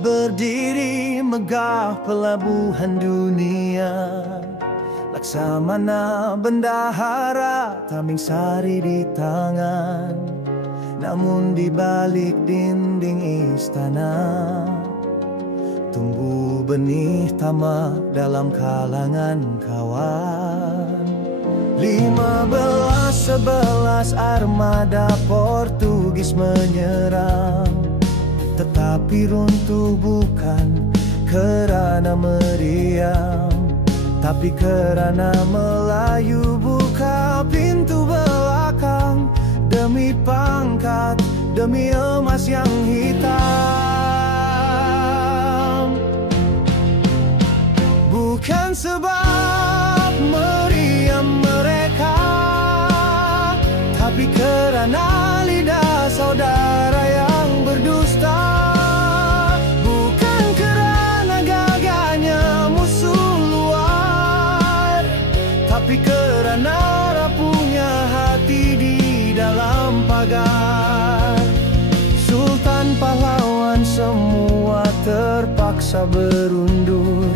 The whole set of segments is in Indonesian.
berdiri megah pelabuhan dunia, Laksamana bendahara tameng sari di tangan. Namun di balik dinding istana tumbuh benih tamak dalam kalangan kawan. 15-11 armada Portugis menyerang, tetapi runtuh bukan kerana meriam, tapi kerana Melayu buka pintu belakang. Demi pangkat, demi emas yang hitam. Bukan sebab meriam mereka, tapi kerana lidah saudara yang berdusta. Bukan kerana gagahnya musuh luar, tapi kerana rapuhnya hati di dalam pagar. Sultan pahlawan semua terpaksa berundur.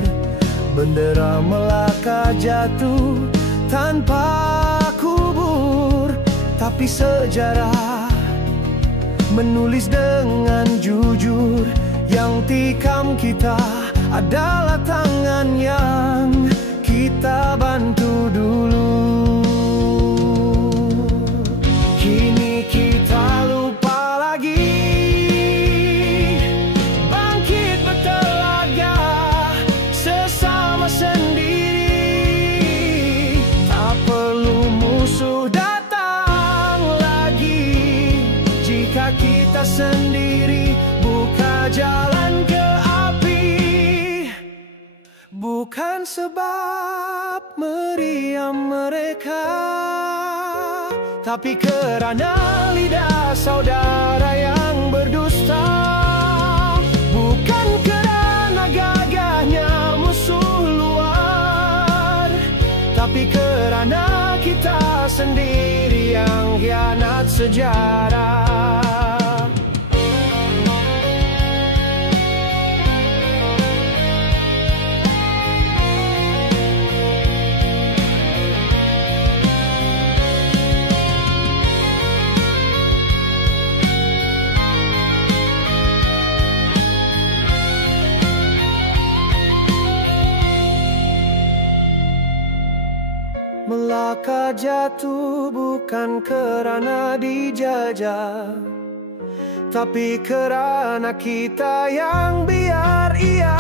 Bendera Melaka jatuh tanpa kubur, tapi sejarah menulis dengan jujur. Yang tikam kita adalah tangan yang kita bantu dulu. Kini kita lupa lagi, bangkit bertelaga sesama sendiri. Tak perlu musuh datang lagi, jika kita sendiri buka jalan ke api. Bukan sebab meriam mereka, tapi kerana lidah saudara yang berdusta. Bukan kerana gagahnya musuh luar, tapi kerana kita sendiri yang khianat sejarah. Melaka jatuh bukan kerana dijajah, tapi kerana kita yang biar ia